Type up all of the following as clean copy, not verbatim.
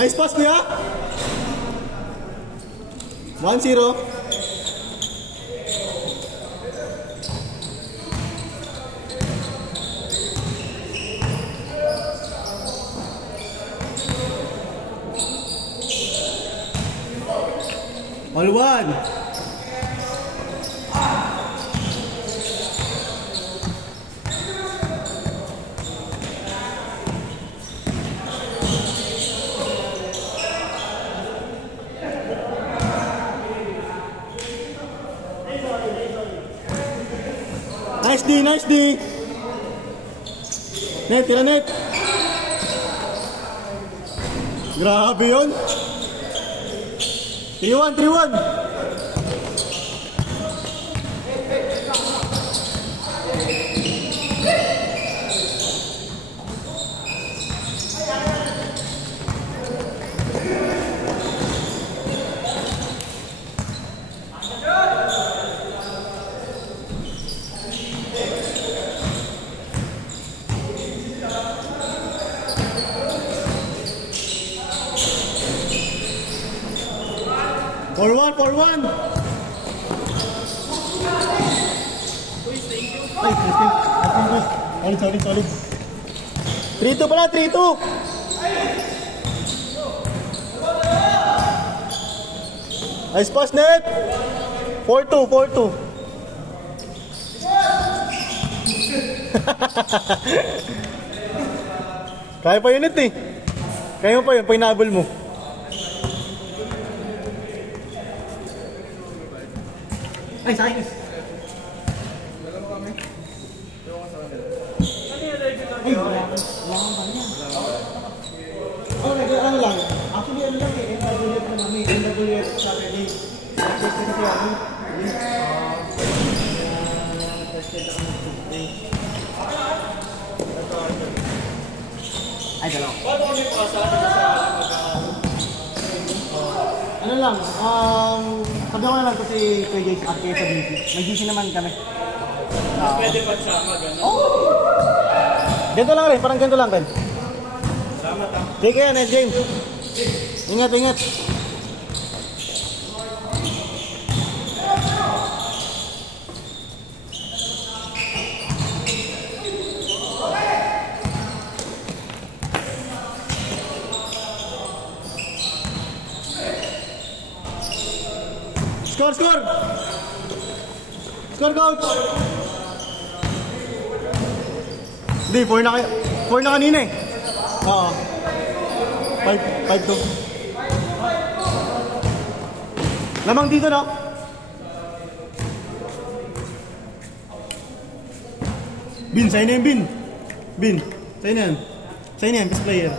Nice pass, kuya. 1-0. All one. Nice D, nice D. Net, tira net. Grabe yun. 3-1, 3-1. For one. Ay, sorry. 3-2 pala, 3-2. Nice pass, net. 4-2. Kaya pa yun, net eh. Kaya mo pa yun, pinabol mo. Ay, sa akin. Ay, wala kang banya. Ano lang. Actually, ano lang eh. NWF na namin. NWF Saturday. Access na kasi ako. Ay, dalaw. Ano lang, sabi ko na lang kasi kay Jace at kay sa DC. May DC naman kami. Pwede pa sama, gano'n? Oo! Ganito lang rin, parang ganito lang rin. Salamat ah. Take care, James. Ingat. Score, coach! Hindi, 4 na kayo. 4 na kanina eh. Oo. 5-2. Lamang dito, no? Bin, sa'yo na yan, Bin. Bin, sa'yo na yan. Sa'yo na yan, best player.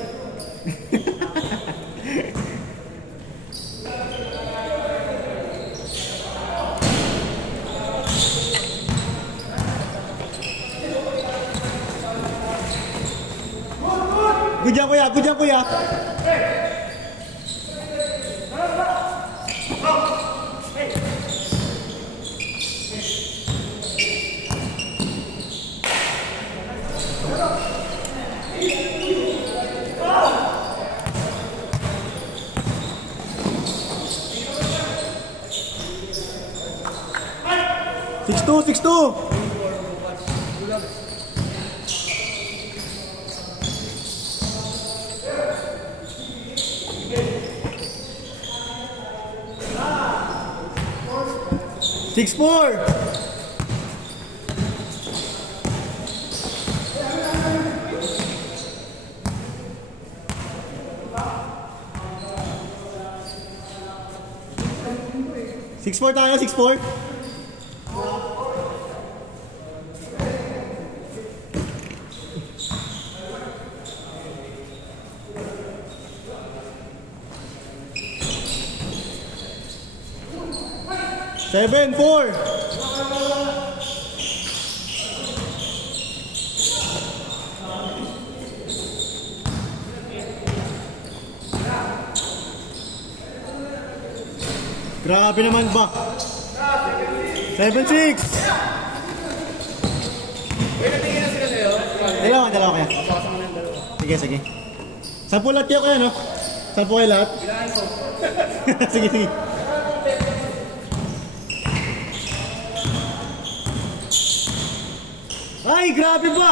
Good job, kuya. Six two. Six four. Tayo, 6-4. Seven, 4. Grabe naman ba? 7-6. Dalawa kaya. Sige. 10 lahat kayo kaya, no? Saan po kayo lahat? Sige, sige. Ay, grabe ba?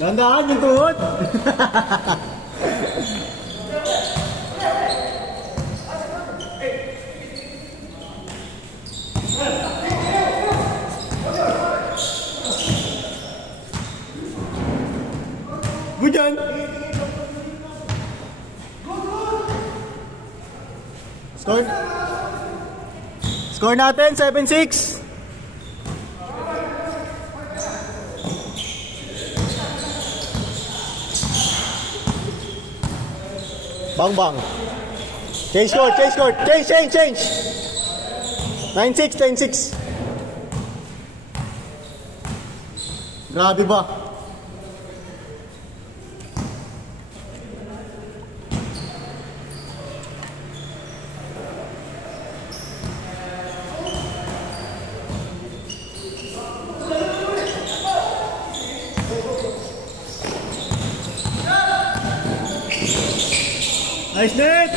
Dandaan yung tuhod. Good yan. Score natin 7-6. Bang bang. Change score, change score. Change. 9-6, 10-6. Grabe ba? Nice net!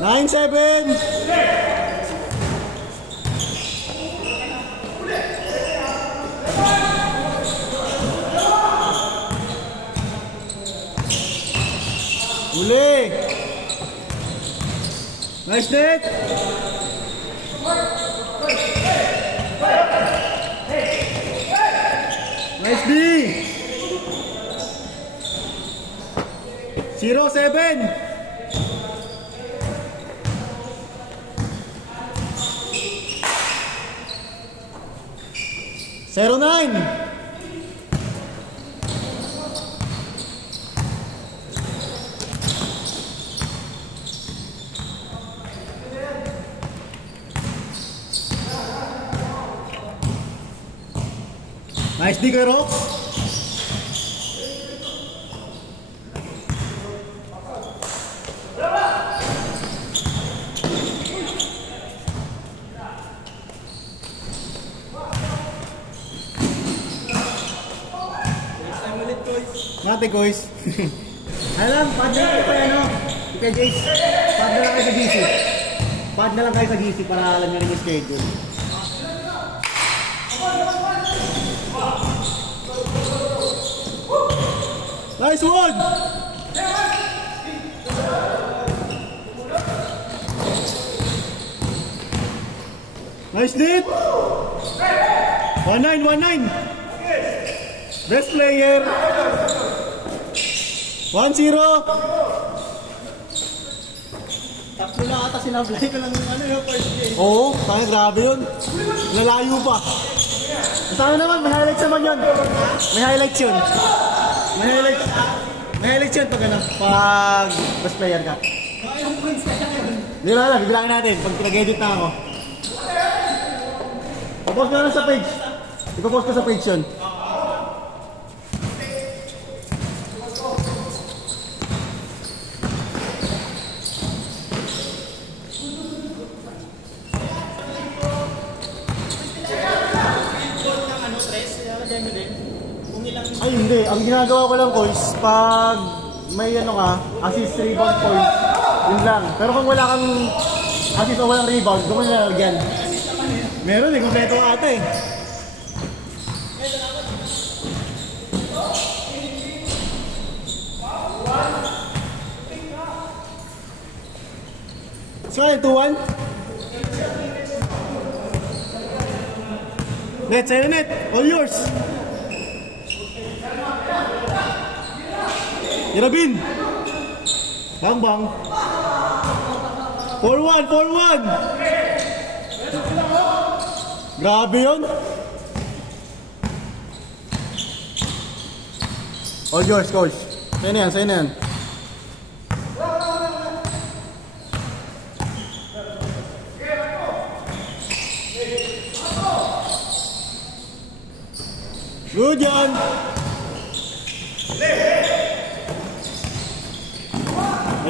Nine, 7. Uli! Nice net! Nice D! 0-7. Zero 9. Nice D, Kuya Rox. Natin, guys. Alam, pad na lang kayo, ano? Kaya Jace, pad na lang kayo sa GC. Pad na lang kayo sa GC para alam nyo rin yung schedule. Nice one! Nice net! 1-9. Best player! 1-0! Tatlo na ata sinablay ko lang yung yung first game. Oo, kaya grabe yun. Nalayo pa. Kasama naman, may highlights naman yun. May highlights yun. May highlights yun pag ano, pag best player ka. Hindi na lang, bibilangin natin pag pinag-edit na ako. Ipopost na lang sa page. Ipopost ko sa page yun. Ay hindi, ang ginagawa ko lang coins, pag may ano ka, assist rebound points, yun lang. Pero kung wala kang assist o walang rebound, doon ko nilalagyan. Meron eh, kompleto ka ata eh. So, 2-1? Net, sa'yo net, all yours. Irabin! Bang bang! 4-1! Grabe yun! All yours, coach. Sa'yo na yan. Good yan!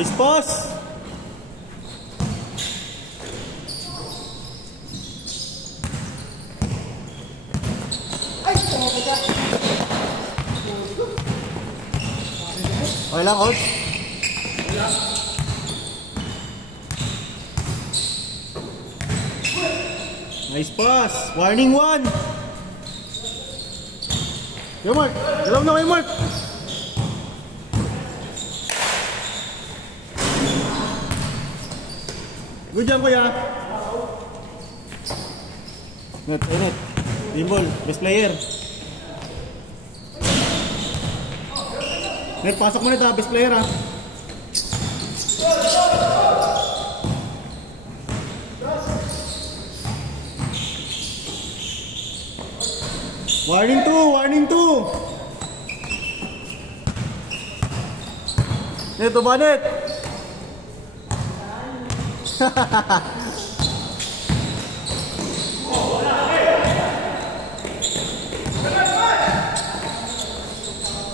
Nice pass. Okay lang, coach. Nice pass. Warning 1. Yo, Mark. Dalaw na kayo, Mark. Good job, kuya. Net, net. Bimbol, best player. Net, pasok mo net ha, best player ha. Warning 2, warning 2. Net, ba net?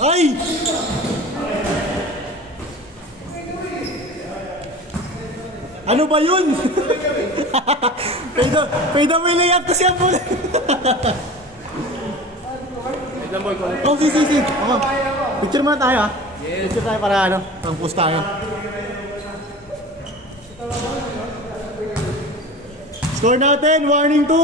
Ay! Ano ba yun? Fade away layup kasi ang bola. Oh, si. Okay. Picture muna tayo ha. Yes. Picture tayo para ano, pang post tayo. Score natin, warning 2.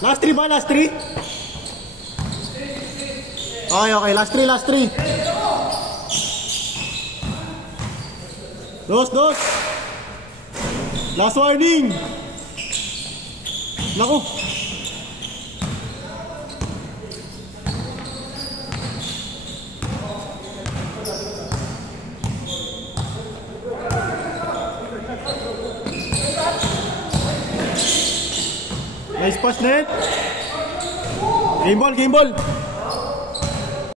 Last 3 ba? Last 3? Okay, last 3. Dos. Last warning. Naku. Nice pass net. Game ball.